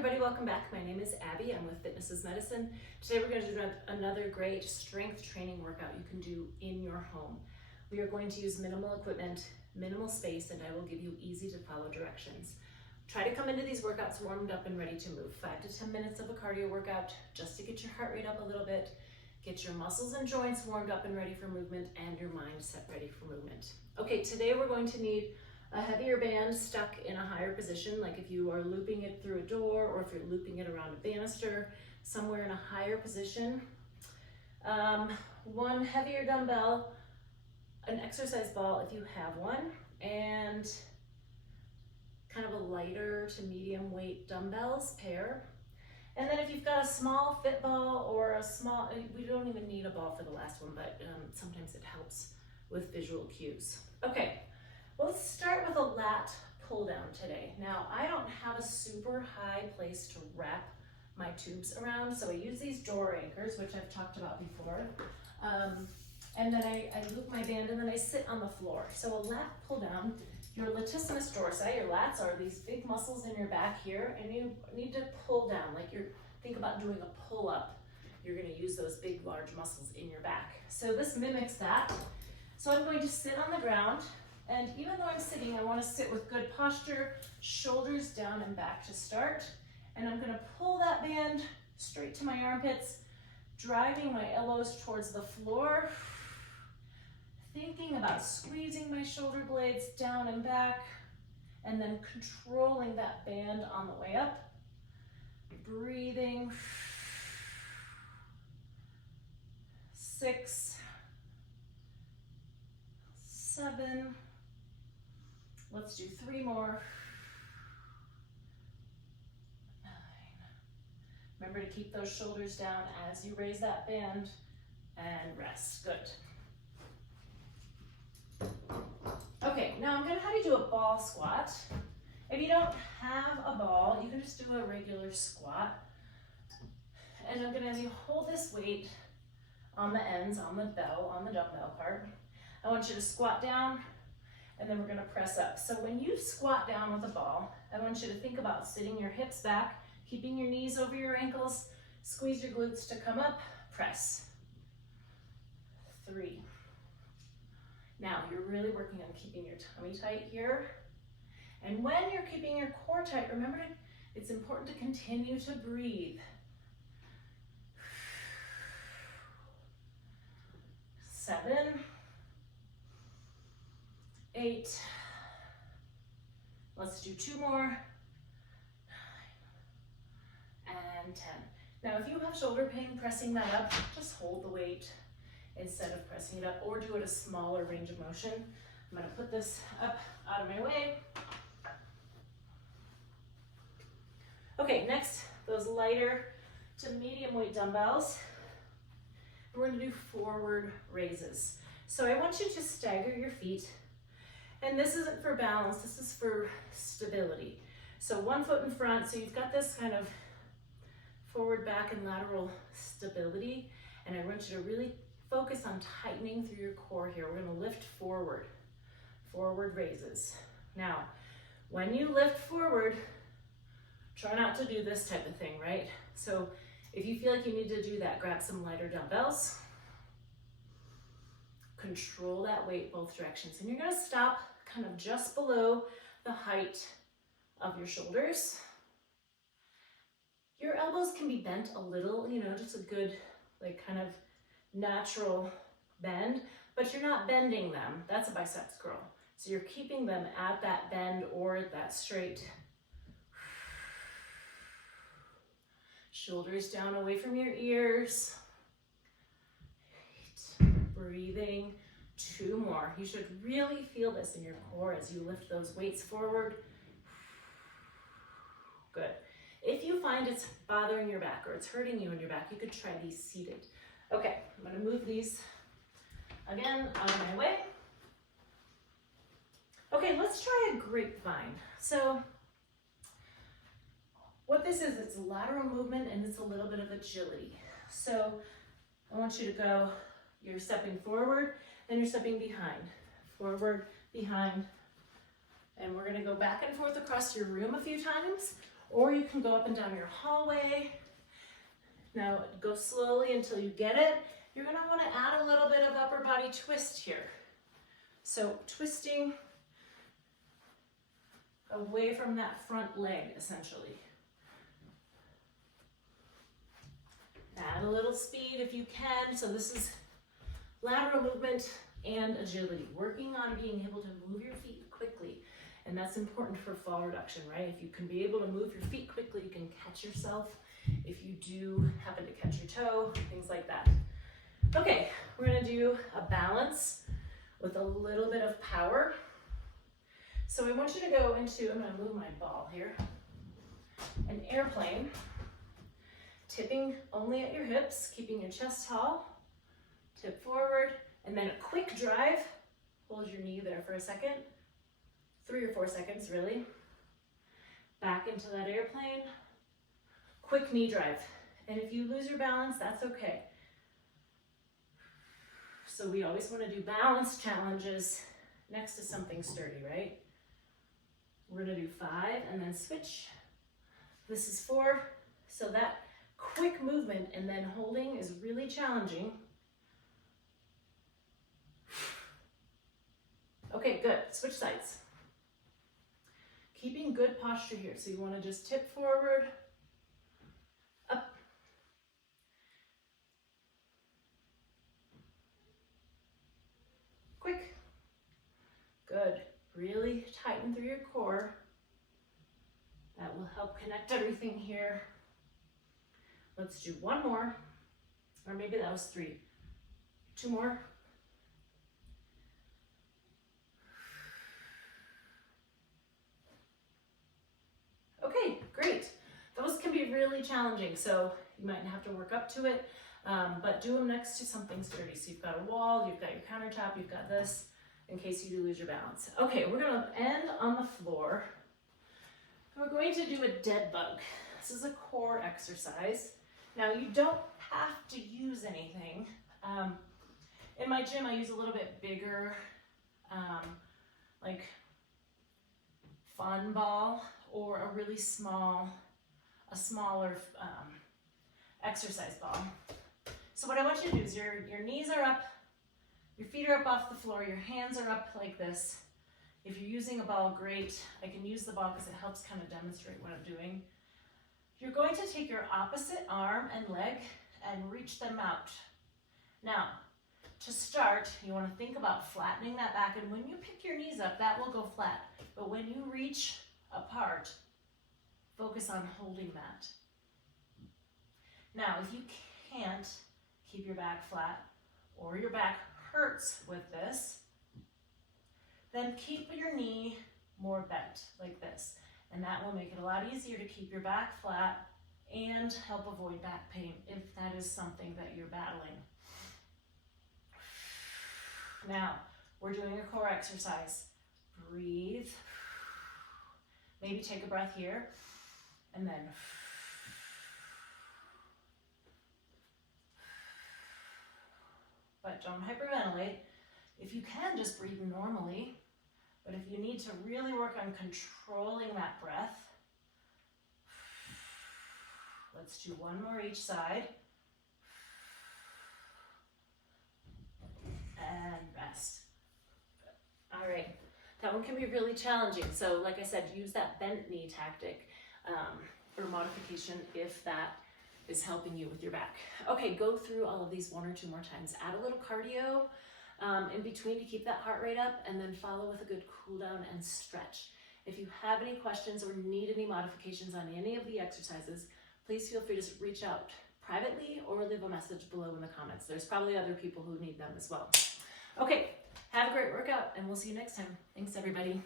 everybody, welcome back. My name is Abby. I'm with Fitness is Medicine. Today we're going to do another great strength training workout you can do in your home. We are going to use minimal equipment, minimal space, and I will give you easy to follow directions. Try to come into these workouts warmed up and ready to move. 5 to 10 minutes of a cardio workout just to get your heart rate up a little bit, get your muscles and joints warmed up and ready for movement, and your mind set ready for movement. Okay, today we're going to need a heavier band stuck in a higher position, like if you are looping it through a door or if you're looping it around a banister, somewhere in a higher position. One heavier dumbbell, an exercise ball if you have one, and kind of a lighter to medium weight dumbbells pair. And then if you've got a small fit ball or a small, we don't even need a ball for the last one, but sometimes it helps with visual cues. Okay. Well, let's start with a lat pull down today. Now, I don't have a super high place to wrap my tubes around, so I use these door anchors, which I've talked about before. And then I loop my band and then I sit on the floor. So a lat pull down, your latissimus dorsi, your lats are these big muscles in your back here, and you need to pull down, like think about doing a pull up. You're gonna use those big, large muscles in your back. So this mimics that. So I'm going to sit on the ground. And even though I'm sitting, I want to sit with good posture, shoulders down and back to start. And I'm going to pull that band straight to my armpits, driving my elbows towards the floor, thinking about squeezing my shoulder blades down and back, and then controlling that band on the way up. Breathing. 6, 7. Let's do 3 more. 9. Remember to keep those shoulders down as you raise that band and rest. Good. Okay, now I'm going to have you do a ball squat. If you don't have a ball, you can just do a regular squat. And I'm going to have you hold this weight on the ends, on the bell, on the dumbbell part. I want you to squat down, and then we're gonna press up. So when you squat down with a ball, I want you to think about sitting your hips back, keeping your knees over your ankles, squeeze your glutes to come up, press. 3. Now you're really working on keeping your tummy tight here. And when you're keeping your core tight, remember it's important to continue to breathe. 7. 8. Let's do 2 more. 9. And 10. Now, if you have shoulder pain pressing that up, just hold the weight instead of pressing it up, or do it a smaller range of motion. I'm going to put this up out of my way. Okay, next, those lighter to medium weight dumbbells. We're going to do forward raises. So I want you to stagger your feet. And this isn't for balance, this is for stability. So 1 foot in front, so you've got this kind of forward, back, and lateral stability. And I want you to really focus on tightening through your core here. We're gonna lift forward, forward raises. Now, when you lift forward, try not to do this type of thing, right? So if you feel like you need to do that, grab some lighter dumbbells. Control that weight both directions. And you're gonna stop kind of just below the height of your shoulders. Your elbows can be bent a little, just a good, like kind of natural bend, but you're not bending them. That's a bicep curl. So you're keeping them at that bend or at that straight. Shoulders down away from your ears. 8. Breathing. 2 more. You should really feel this in your core as you lift those weights forward. Good. If you find it's bothering your back or it's hurting you in your back, you could try these seated. Okay, I'm going to move these again out of my way. Okay, let's try a grapevine. So what this is, it's a lateral movement and it's a little bit of agility. So I want you to go, you're stepping forward, then you're stepping behind. Forward, behind, and we're gonna go back and forth across your room a few times, or you can go up and down your hallway. Now go slowly until you get it. You're gonna wanna add a little bit of upper body twist here. So twisting away from that front leg, essentially. Add a little speed if you can. So this is lateral movement and agility, working on being able to move your feet quickly. And that's important for fall reduction, right? If you can be able to move your feet quickly, you can catch yourself. If you do happen to catch your toe, things like that. Okay, we're gonna do a balance with a little bit of power. So I want you to go into, I'm gonna move my ball here, an airplane, tipping only at your hips, keeping your chest tall, tip forward, and then a quick drive. Hold your knee there for a second, 3 or 4 seconds really. Back into that airplane, quick knee drive. And if you lose your balance, that's okay. So we always want to do balance challenges next to something sturdy, right? We're gonna do 5 and then switch. This is 4. So that quick movement and then holding is really challenging. Okay, good. Switch sides. Keeping good posture here. So you want to just tip forward, up. Quick. Good. Really tighten through your core. That will help connect everything here. Let's do 1 more, or maybe that was 3. 2 more. Okay, great. Those can be really challenging, so you might have to work up to it, but do them next to something sturdy. So you've got a wall, you've got your countertop, you've got this, in case you do lose your balance. Okay, we're gonna end on the floor. We're going to do a dead bug. This is a core exercise. Now you don't have to use anything. In my gym, I use a little bit bigger, like fun ball, or a really smaller exercise ball. So what I want you to do is your knees are up, your feet are up off the floor, your hands are up like this. If you're using a ball, great. I can use the ball because it helps kind of demonstrate what I'm doing. You're going to take your opposite arm and leg and reach them out. Now, to start, you want to think about flattening that back, and when you pick your knees up, that will go flat. But when you reach apart, focus on holding that. Now, if you can't keep your back flat, or your back hurts with this, then keep your knee more bent, like this. And that will make it a lot easier to keep your back flat and help avoid back pain if that is something that you're battling. Now, we're doing a core exercise. Breathe. Maybe take a breath here, and then but don't hyperventilate. If you can, just breathe normally. But if you need to really work on controlling that breath, let's do 1 more each side. And rest. All right, that one can be really challenging. So like I said, use that bent knee tactic or modification if that is helping you with your back. Okay, go through all of these 1 or 2 more times. Add a little cardio in between to keep that heart rate up, and then follow with a good cool down and stretch. If you have any questions or need any modifications on any of the exercises, please feel free to reach out privately or leave a message below in the comments. There's probably other people who need them as well. Okay, have a great workout, and we'll see you next time. Thanks, everybody.